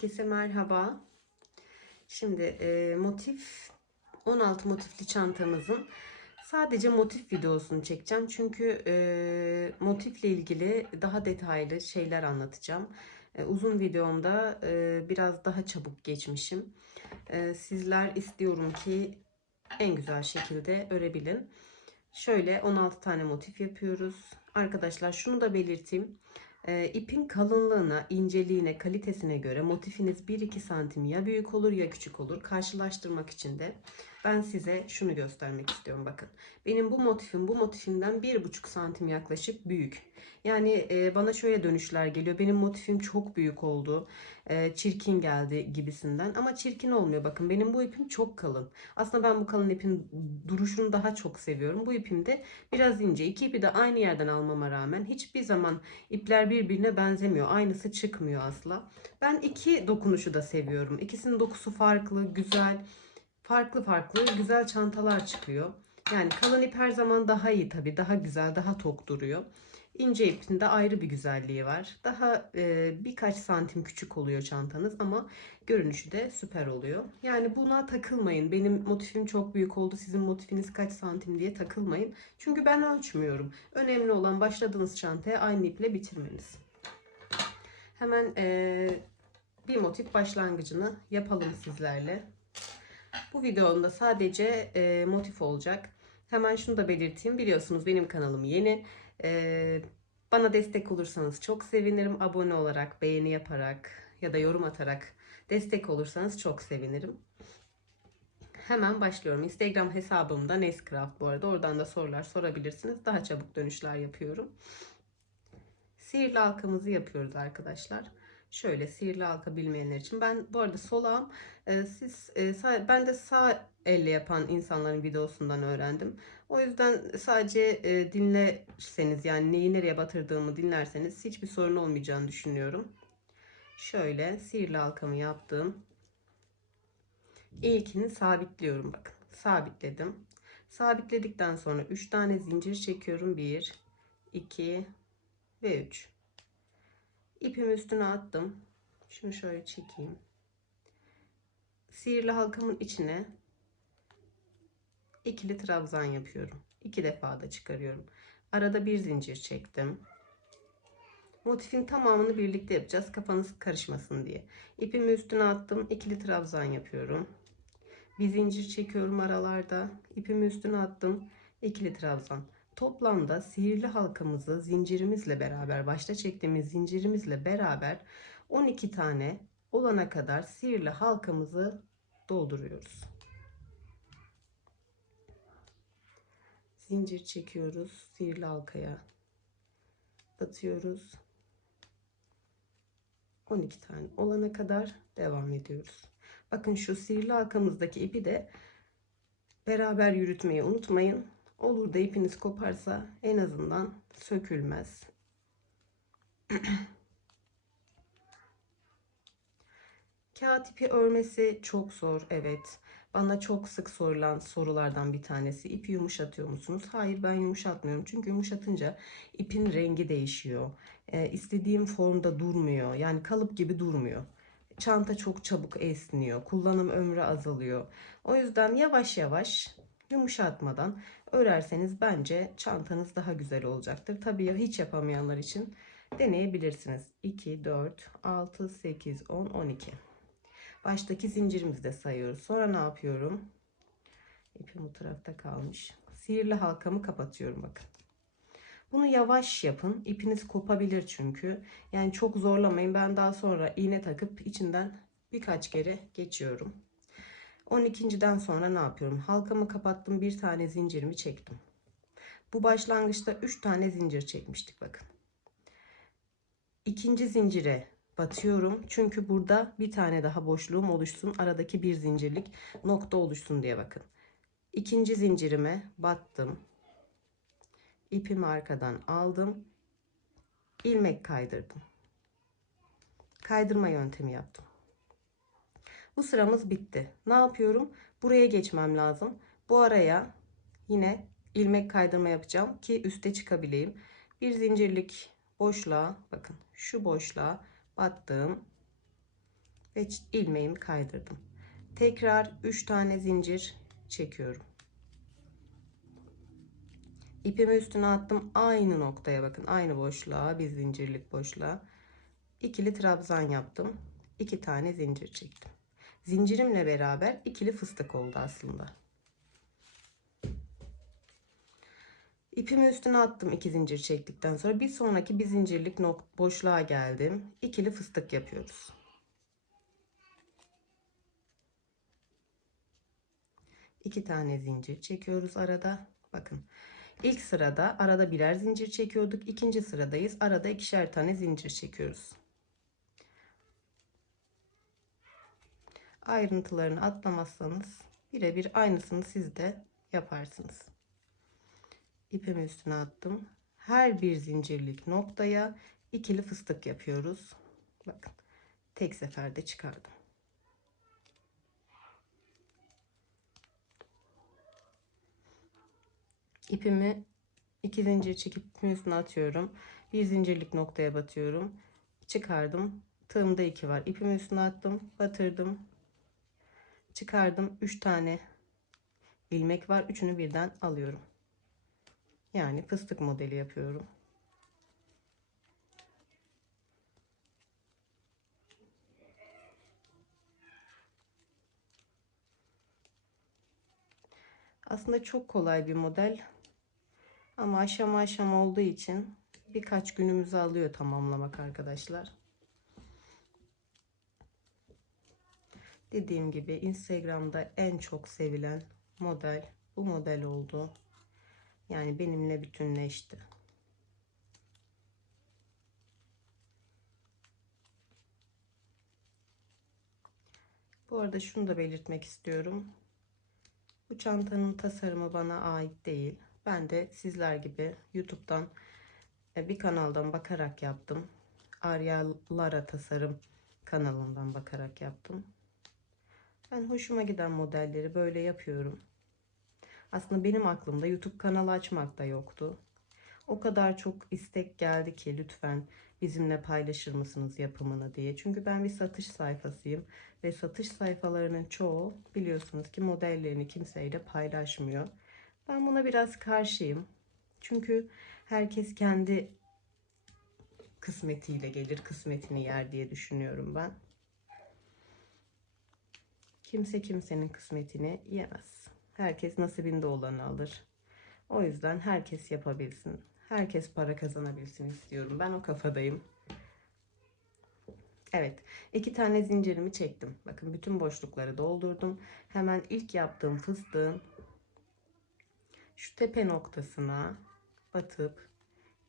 Herkese merhaba. Şimdi 16 motifli çantamızın sadece motif videosunu çekeceğim. Çünkü motifle ilgili daha detaylı şeyler anlatacağım. Uzun videomda biraz daha çabuk geçmişim. Sizler istiyorum ki en güzel şekilde örebilin. Şöyle 16 tane motif yapıyoruz. Arkadaşlar şunu da belirteyim. İpin kalınlığına, inceliğine, kalitesine göre motifiniz 1-2 santim ya büyük olur ya küçük olur. Karşılaştırmak için de ben size şunu göstermek istiyorum. Bakın benim bu motifim bu motifimden 1,5 santim yaklaşık büyük. Yani bana şöyle dönüşler geliyor. Benim motifim çok büyük oldu. Çirkin geldi gibisinden. Ama çirkin olmuyor. Bakın benim bu ipim çok kalın. Aslında ben bu kalın ipin duruşunu daha çok seviyorum. Bu ipim de biraz ince. İki ipi de aynı yerden almama rağmen hiçbir zaman ipler birbirine benzemiyor. Aynısı çıkmıyor asla. Ben iki dokunuşu da seviyorum. İkisinin dokusu farklı, güzel. Farklı farklı güzel çantalar çıkıyor. Yani kalın ip her zaman daha iyi tabii. Daha güzel, daha tok duruyor. İnce ipin de ayrı bir güzelliği var. Daha birkaç santim küçük oluyor çantanız ama görünüşü de süper oluyor. Yani buna takılmayın. Benim motifim çok büyük oldu. Sizin motifiniz kaç santim diye takılmayın. Çünkü ben ölçmüyorum. Önemli olan başladığınız çantaya aynı iple bitirmeniz. Hemen bir motif başlangıcını yapalım sizlerle. Bu videomda sadece motif olacak. Hemen şunu da belirteyim. Biliyorsunuz benim kanalım yeni. Bana destek olursanız çok sevinirim. Abone olarak, beğeni yaparak ya da yorum atarak destek olursanız çok sevinirim. Hemen başlıyorum. Instagram hesabımda Nescraft bu arada. Oradan da sorular sorabilirsiniz. Daha çabuk dönüşler yapıyorum. Sihirli halkamızı yapıyoruz arkadaşlar. Şöyle sihirli halka bilmeyenler için. Ben bu arada solağım. Ben de sağ elle yapan insanların videosundan öğrendim. O yüzden sadece dinlerseniz yani neyi nereye batırdığımı dinlerseniz hiçbir sorun olmayacağını düşünüyorum. Şöyle sihirli halkamı yaptım. İlkini sabitliyorum bakın. Sabitledim. Sabitledikten sonra 3 tane zincir çekiyorum. 1, 2 ve 3. İpimi üstüne attım. Şunu şöyle çekeyim. Sihirli halkamın içine ikili trabzan yapıyorum. 2 defa da çıkarıyorum. Arada bir zincir çektim. Motifin tamamını birlikte yapacağız. Kafanız karışmasın diye. İpimi üstüne attım. İkili trabzan yapıyorum. Bir zincir çekiyorum aralarda. İpimi üstüne attım. İkili trabzan. Toplamda sihirli halkamızı zincirimizle beraber, başta çektiğimiz zincirimizle beraber 12 tane olana kadar sihirli halkamızı dolduruyoruz. Zincir çekiyoruz. Sihirli halkaya batıyoruz. 12 tane olana kadar devam ediyoruz. Bakın şu sihirli halkamızdaki ipi de beraber yürütmeyi unutmayın. Olur da ipiniz koparsa en azından sökülmez. Kağıt ipi örmesi çok zor, evet. Bana çok sık sorulan sorulardan bir tanesi. İpi yumuşatıyor musunuz? Hayır, ben yumuşatmıyorum. Çünkü yumuşatınca ipin rengi değişiyor. İstediğim formda durmuyor. Yani kalıp gibi durmuyor. Çanta çok çabuk esniyor. Kullanım ömrü azalıyor. O yüzden yavaş yavaş yumuşatmadan örerseniz bence çantanız daha güzel olacaktır. Tabii ya hiç yapamayanlar için deneyebilirsiniz. 2, 4, 6, 8, 10, 12. Baştaki zincirimizi de sayıyoruz. Sonra ne yapıyorum? İpim bu tarafta kalmış. Sihirli halkamı kapatıyorum bakın. Bunu yavaş yapın. İpiniz kopabilir çünkü. Yani çok zorlamayın. Ben daha sonra iğne takıp içinden birkaç kere geçiyorum. 12.den sonra ne yapıyorum? Halkamı kapattım. Bir tane zincirimi çektim. Bu başlangıçta 3 tane zincir çekmiştik bakın. İkinci zincire batıyorum. Çünkü burada bir tane daha boşluğum oluşsun. Aradaki bir zincirlik nokta oluşsun diye bakın. İkinci zincirime battım. İpimi arkadan aldım. İlmek kaydırdım. Kaydırma yöntemi yaptım. Bu sıramız bitti. Ne yapıyorum? Buraya geçmem lazım. Bu araya yine ilmek kaydırma yapacağım ki üste çıkabileyim. Bir zincirlik boşluğa bakın. Şu boşluğa battım. ve ilmeğimi kaydırdım. Tekrar 3 tane zincir çekiyorum. İpimi üstüne attım. Aynı noktaya bakın. Aynı boşluğa, bir zincirlik boşluğa ikili trabzan yaptım. 2 tane zincir çektim. Zincirimle beraber ikili fıstık oldu aslında. İpimi üstüne attım 2 zincir çektikten sonra bir sonraki bir zincirlik boşluğa geldim. İkili fıstık yapıyoruz. 2 tane zincir çekiyoruz arada. Bakın. İlk sırada arada birer zincir çekiyorduk. İkinci sıradayız. Arada ikişer tane zincir çekiyoruz. Ayrıntılarını atlamazsanız birebir aynısını siz de yaparsınız. İpimi üstüne attım. Her bir zincirlik noktaya ikili fıstık yapıyoruz. Bakın. Tek seferde çıkardım. İpimi 2 zincir çekip ipimi üstüne atıyorum. Bir zincirlik noktaya batıyorum. Çıkardım. Tığımda 2 var. İpimi üstüne attım. Batırdım. Çıkardım. 3 tane ilmek var. Üçünü birden alıyorum. Yani fıstık modeli yapıyorum. Aslında çok kolay bir model. Ama aşama aşama olduğu için birkaç günümüzü alıyor tamamlamak arkadaşlar. Dediğim gibi Instagram'da en çok sevilen model bu model oldu. Yani benimle bütünleşti. Bu arada şunu da belirtmek istiyorum. Bu çantanın tasarımı bana ait değil. Ben de sizler gibi YouTube'dan bir kanaldan bakarak yaptım. Arya Lara Tasarım kanalından bakarak yaptım. Ben hoşuma giden modelleri böyle yapıyorum. Aslında benim aklımda YouTube kanalı açmak da yoktu. O kadar çok istek geldi ki lütfen bizimle paylaşır mısınız yapımını diye. Çünkü ben bir satış sayfasıyım ve satış sayfalarının çoğu biliyorsunuz ki modellerini kimseyle paylaşmıyor. Ben buna biraz karşıyım. Çünkü herkes kendi kısmetiyle gelir, kısmetini yer diye düşünüyorum ben. Kimse kimsenin kısmetini yemez. Herkes nasibinde olanı alır. O yüzden herkes yapabilsin. Herkes para kazanabilsin istiyorum. Ben o kafadayım. Evet, 2 tane zincirimi çektim. Bakın bütün boşlukları doldurdum. Hemen ilk yaptığım fıstığın şu tepe noktasına batıp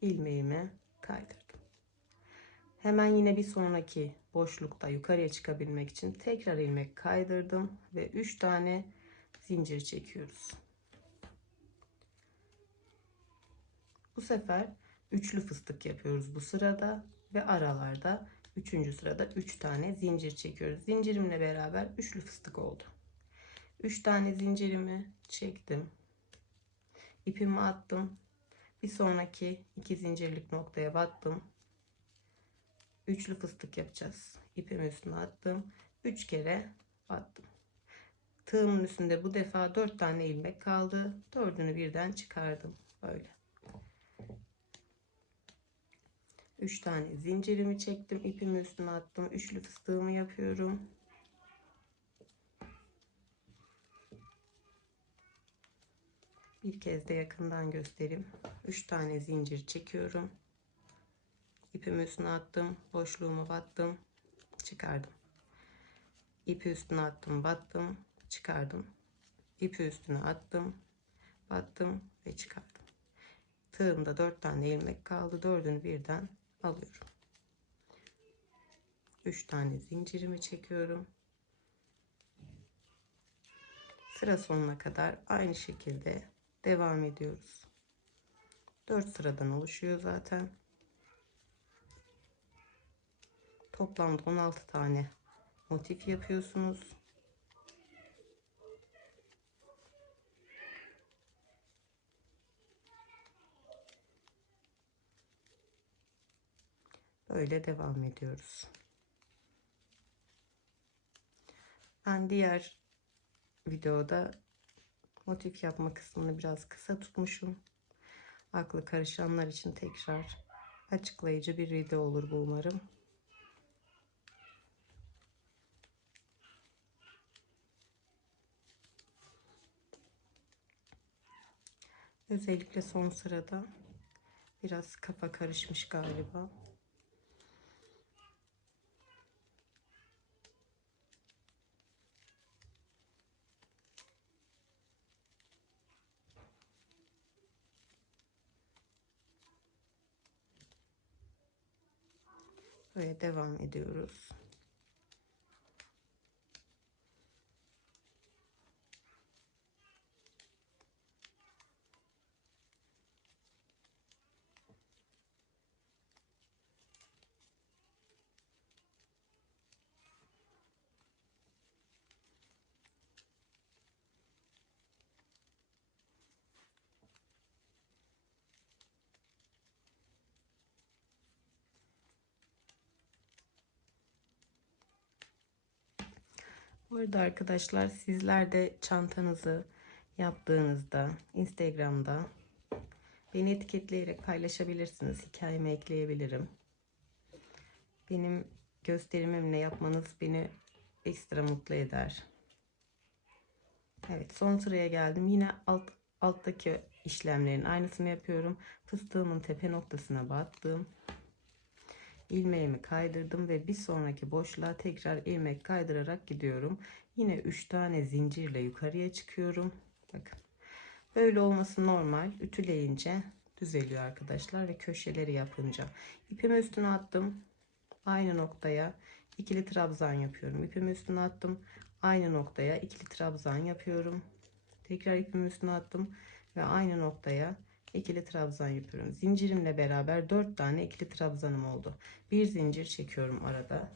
ilmeğimi kaydırdım. Hemen yine bir sonraki boşlukta yukarıya çıkabilmek için tekrar ilmek kaydırdım ve 3 tane zincir çekiyoruz. Bu sefer üçlü fıstık yapıyoruz bu sırada ve aralarda 3. sırada 3 tane zincir çekiyoruz. Zincirimle beraber üçlü fıstık oldu. 3 tane zincirimi çektim. İpimi attım. Bir sonraki 2 zincirlik noktaya battım. Üçlü fıstık yapacağız. İpimi üstüne attım. 3 kere battım. Tığımın üstünde bu defa 4 tane ilmek kaldı. Dördünü birden çıkardım. Böyle. 3 tane zincirimi çektim. İpimi üstüne attım. Üçlü fıstığımı yapıyorum. Bir kez de yakından göstereyim. 3 tane zincir çekiyorum. İpimi üstüne attım. Boşluğumu battım. Çıkardım. İpi üstüne attım. Battım. Çıkardım. İpi üstüne attım. Battım ve çıkardım. Tığımda 4 tane ilmek kaldı. Dördünü birden alıyorum. 3 tane zincirimi çekiyorum. Sıra sonuna kadar aynı şekilde devam ediyoruz. 4 sıradan oluşuyor zaten. Toplamda 16 tane motif yapıyorsunuz. Böyle devam ediyoruz. Ben diğer videoda motif yapma kısmını biraz kısa tutmuşum. Aklı karışanlar için tekrar açıklayıcı bir video olur bu umarım. Özellikle son sırada biraz kafa karışmış galiba. Böyle devam ediyoruz. Bu arada arkadaşlar, sizler de çantanızı yaptığınızda Instagram'da beni etiketleyerek paylaşabilirsiniz. Hikayeme ekleyebilirim. Benim gösterimimle yapmanız beni ekstra mutlu eder. Evet, son sıraya geldim. Yine alttaki işlemlerin aynısını yapıyorum. Fıstığımın tepe noktasına battım. İlmeğimi kaydırdım ve bir sonraki boşluğa tekrar ilmek kaydırarak gidiyorum. Yine 3 tane zincirle yukarıya çıkıyorum. Bakın. Böyle olması normal. Ütüleyince düzeliyor arkadaşlar ve köşeleri yapınca. İpimi üstüne attım. Aynı noktaya ikili trabzan yapıyorum. İpimi üstüne attım. Aynı noktaya ikili trabzan yapıyorum. Tekrar ipimi üstüne attım ve aynı noktaya ikili trabzan yapıyorum. Zincirimle beraber 4 tane ikili trabzanım oldu. Bir zincir çekiyorum arada.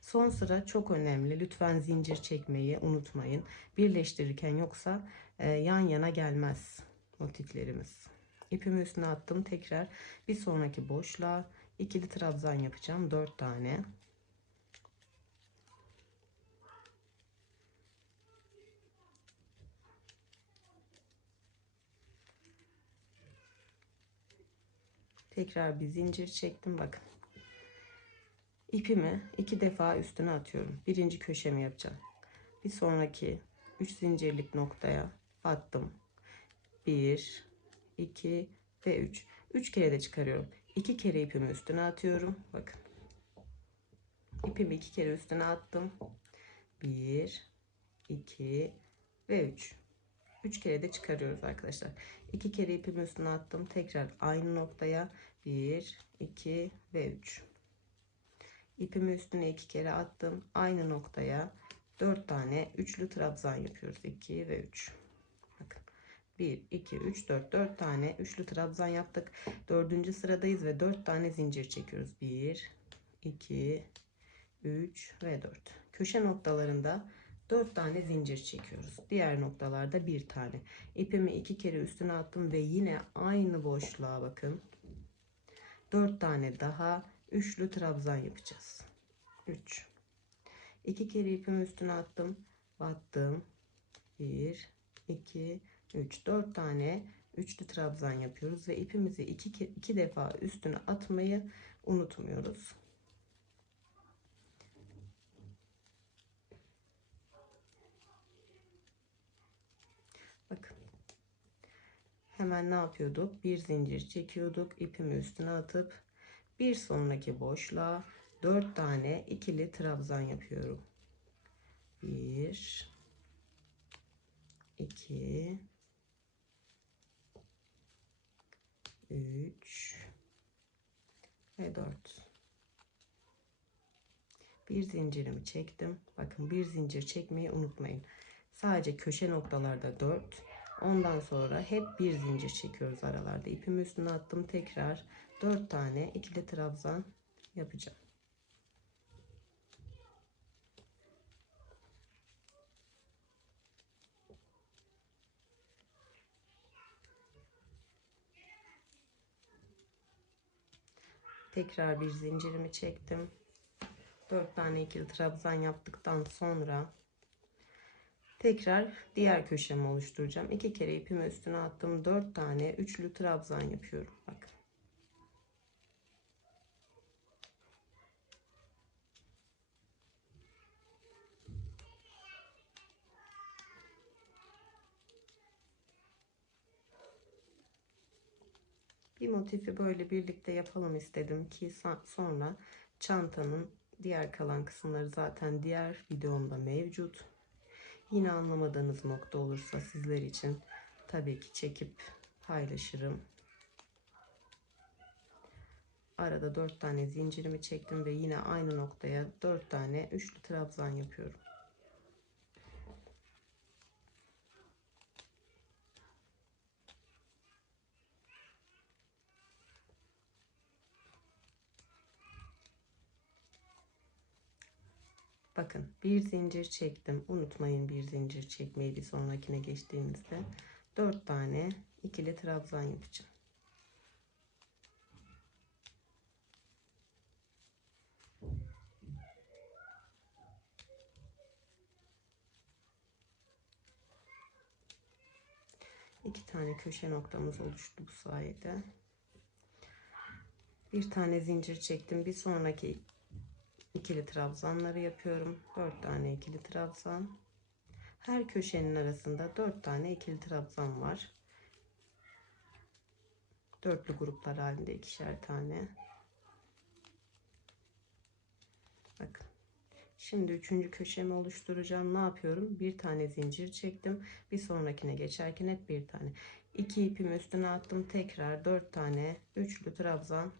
Son sıra çok önemli. Lütfen zincir çekmeyi unutmayın. Birleştirirken yoksa yan yana gelmez motiflerimiz. İpimi üstüne attım. Tekrar bir sonraki boşluğa ikili trabzan yapacağım. 4 tane. Tekrar bir zincir çektim. Bakın. İpimi 2 defa üstüne atıyorum. Birinci köşemi yapacağım. Bir sonraki 3 zincirlik noktaya battım. 1, 2 ve 3. 3 kere de çıkarıyorum. 2 kere ipimi üstüne atıyorum. Bakın. İpimi 2 kere üstüne attım. 1, 2 ve 3. 3 kere de çıkarıyoruz arkadaşlar. 2 kere ipimi üstüne attım. Tekrar aynı noktaya 1, 2 ve 3. İpimi üstüne 2 kere attım. Aynı noktaya 4 tane üçlü trabzan yapıyoruz. 2 ve 3. Bakın. 1, 2, 3, 4. 4 tane üçlü trabzan yaptık. 4. sıradayız ve 4 tane zincir çekiyoruz. 1, 2, 3 ve 4. Köşe noktalarında 4 tane zincir çekiyoruz. Diğer noktalarda bir tane. İpimi 2 kere üstüne attım ve yine aynı boşluğa bakın. 4 tane daha üçlü trabzan yapacağız. 3. 2 kere ipimi üstüne attım. Battım. 1, 2, 3. 4 tane üçlü trabzan yapıyoruz ve ipimizi 2 defa üstüne atmayı unutmuyoruz. Bakın. Hemen ne yapıyorduk? Bir zincir çekiyorduk. İpimi üstüne atıp bir sonraki boşluğa 4 tane ikili trabzan yapıyorum. 1, 2, 3 ve 4. Bir zincirimi çektim. Bakın, bir zincir çekmeyi unutmayın. Sadece köşe noktalarda 4. Ondan sonra hep bir zincir çekiyoruz aralarda. İpimi üstüne attım. Tekrar 4 tane ikili trabzan yapacağım. Tekrar bir zincirimi çektim. 4 tane ikili trabzan yaptıktan sonra tekrar diğer köşemi oluşturacağım. 2 kere ipimi üstüne attım. 4 tane üçlü trabzan yapıyorum. Bakın. Bir motifi böyle birlikte yapalım istedim ki sonra çantanın diğer kalan kısımları zaten diğer videomda mevcut. Yine anlamadığınız nokta olursa sizler için tabii ki çekip paylaşırım. Arada 4 tane zincirimi çektim ve yine aynı noktaya 4 tane üçlü trabzan yapıyorum. Bakın bir zincir çektim. Unutmayın bir zincir çekmeyi bir sonrakine geçtiğimizde 4 tane ikili trabzan yapacağım. İki tane köşe noktamız oluştu bu sayede. Bir tane zincir çektim. Bir sonraki ikili trabzanları yapıyorum. 4 tane ikili trabzan. Her köşenin arasında 4 tane ikili trabzan var. Dörtlü gruplar halinde ikişer tane. Bakın. Şimdi üçüncü köşemi oluşturacağım. Ne yapıyorum? Bir tane zincir çektim. Bir sonrakine geçerken hep bir tane. İki ipimi üstüne attım. Tekrar 4 tane üçlü trabzan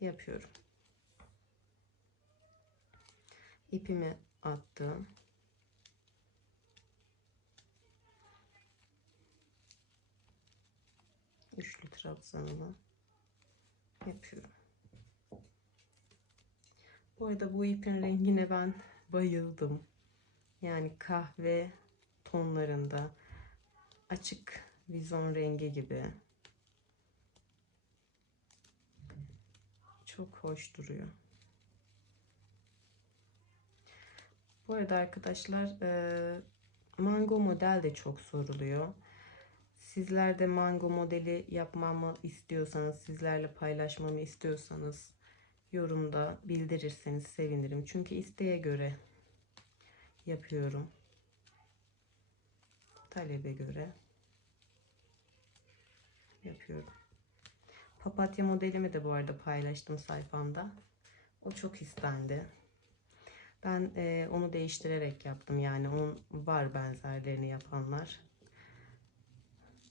yapıyorum. İpimi attım. Üçlü trabzanımı yapıyorum. Bu arada bu ipin rengine ben bayıldım. Yani kahve tonlarında, açık vizon rengi gibi. Çok hoş duruyor. Bu arada arkadaşlar mango model de çok soruluyor. Sizler de mango modeli yapmamı istiyorsanız, sizlerle paylaşmamı istiyorsanız yorumda bildirirseniz sevinirim. Çünkü isteğe göre yapıyorum. Talebe göre yapıyorum. Papatya modelimi de bu arada paylaştım sayfamda. O çok istendi. Ben onu değiştirerek yaptım. Yani onun var benzerlerini yapanlar.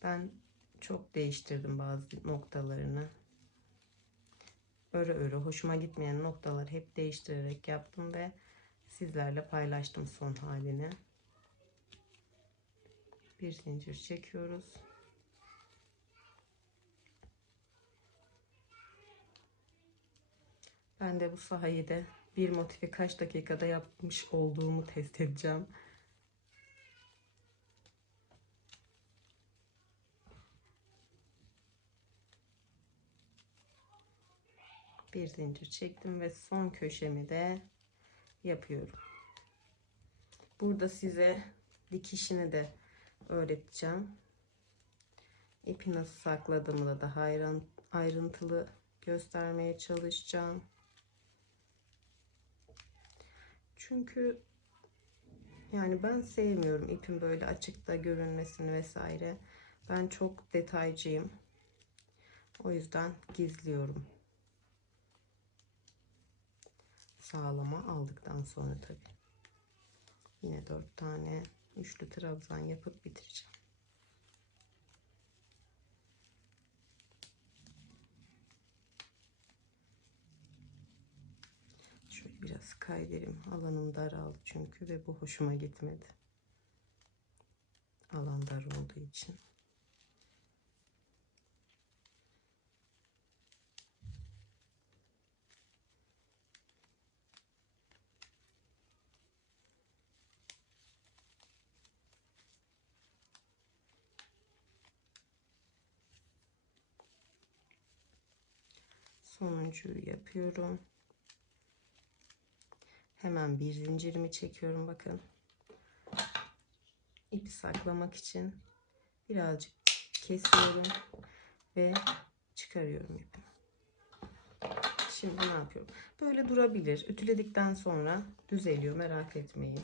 Ben çok değiştirdim bazı noktalarını. Öre hoşuma gitmeyen noktaları hep değiştirerek yaptım ve sizlerle paylaştım son halini. Bir zincir çekiyoruz. Ben de bu sayede bir motifi kaç dakikada yapmış olduğumu test edeceğim. Bir zincir çektim ve son köşemi de yapıyorum. Burada size dikişini de öğreteceğim. İpi nasıl sakladığımı da daha ayrıntılı göstermeye çalışacağım. Çünkü yani ben sevmiyorum ipin böyle açıkta görünmesini vesaire. Ben çok detaycıyım. O yüzden gizliyorum. Sağlama aldıktan sonra tabii. Yine 4 tane üçlü trabzan yapıp bitireceğim. Şöyle biraz kaydırayım. Alanım daraldı çünkü ve bu hoşuma gitmedi. Alan dar olduğu için. Sonuncuyu yapıyorum. Hemen bir zincirimi çekiyorum bakın. İpi saklamak için birazcık kesiyorum ve çıkarıyorum ipimi. Şimdi ne yapıyorum? Böyle durabilir. Ütüledikten sonra düzeliyor, merak etmeyin.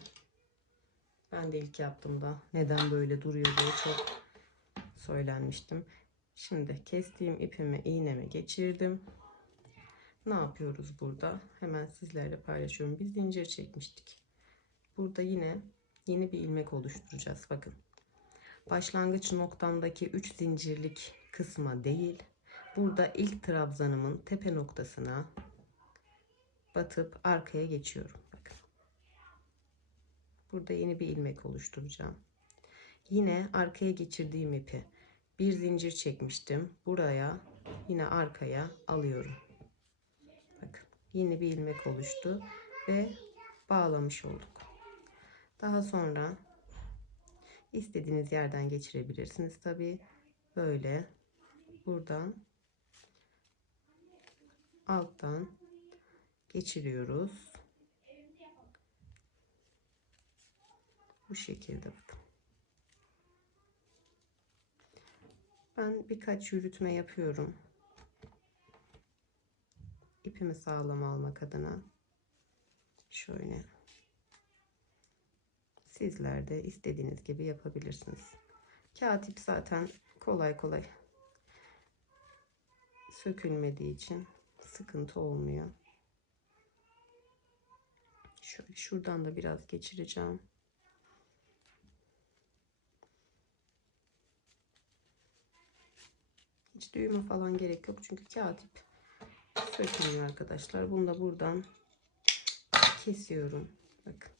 Ben de ilk yaptığımda neden böyle duruyor diye çok söylenmiştim. Şimdi kestiğim ipimi iğneme geçirdim. Ne yapıyoruz burada? Hemen sizlerle paylaşıyorum. Bir zincir çekmiştik. Burada yine yeni bir ilmek oluşturacağız. Bakın. Başlangıç noktamdaki 3 zincirlik kısma değil, burada ilk trabzanımın tepe noktasına batıp arkaya geçiyorum. Bakın. Burada yeni bir ilmek oluşturacağım. Yine arkaya geçirdiğim ipi bir zincir çekmiştim. Buraya yine arkaya alıyorum. Bakın yeni bir ilmek oluştu ve bağlamış olduk. Daha sonra istediğiniz yerden geçirebilirsiniz. Tabii böyle buradan alttan geçiriyoruz. Bu şekilde bakın. Ben birkaç yürütme yapıyorum. İpimi sağlam almak adına. Şöyle. Sizler de istediğiniz gibi yapabilirsiniz. Kağıt ip zaten kolay kolay sökülmediği için sıkıntı olmuyor. Şöyle şuradan da biraz geçireceğim. Hiç düğme falan gerek yok çünkü kağıt ip sökülmüyor arkadaşlar. Bunu da buradan kesiyorum. Bakın.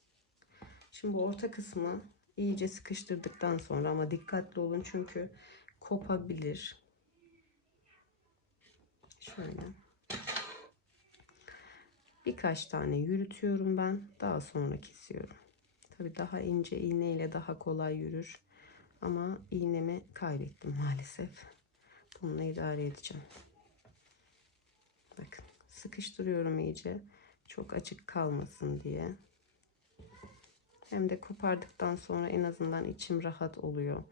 Şimdi bu orta kısmı iyice sıkıştırdıktan sonra ama dikkatli olun çünkü kopabilir. Şöyle. Birkaç tane yürütüyorum ben. Daha sonra kesiyorum. Tabii daha ince iğne ile daha kolay yürür. Ama iğnemi kaybettim maalesef. Bununla idare edeceğim. Bakın sıkıştırıyorum iyice. Çok açık kalmasın diye. Hem de kopardıktan sonra en azından içim rahat oluyor.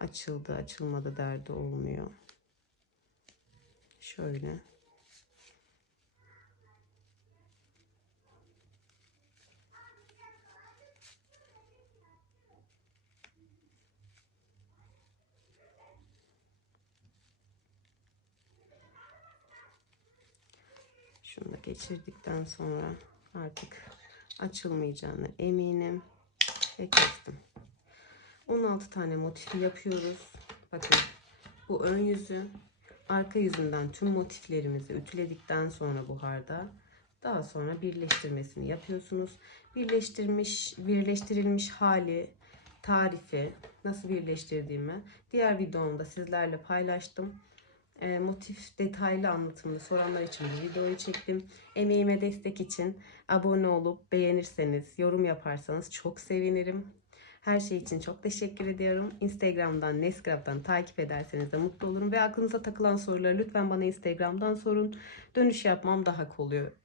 Açıldı, açılmadı derdi olmuyor. Şöyle. Şunu da geçirdikten sonra artık açılmayacağını eminim. Ve kestim. 16 tane motifi yapıyoruz. Bakın bu ön yüzü, arka yüzünden tüm motiflerimizi ütüledikten sonra buharda daha sonra birleştirmesini yapıyorsunuz. Birleştirilmiş hali, tarifi, nasıl birleştirdiğimi diğer videomda sizlerle paylaştım. Motif detaylı anlatımını soranlar için bu videoyu çektim. Emeğime destek için abone olup beğenirseniz, yorum yaparsanız çok sevinirim. Her şey için çok teşekkür ediyorum. Instagram'dan, Nescraft'tan takip ederseniz de mutlu olurum. Ve aklınıza takılan soruları lütfen bana Instagram'dan sorun. Dönüş yapmam daha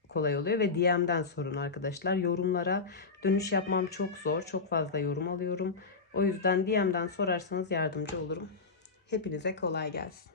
kolay oluyor ve DM'den sorun arkadaşlar. Yorumlara dönüş yapmam çok zor. Çok fazla yorum alıyorum. O yüzden DM'den sorarsanız yardımcı olurum. Hepinize kolay gelsin.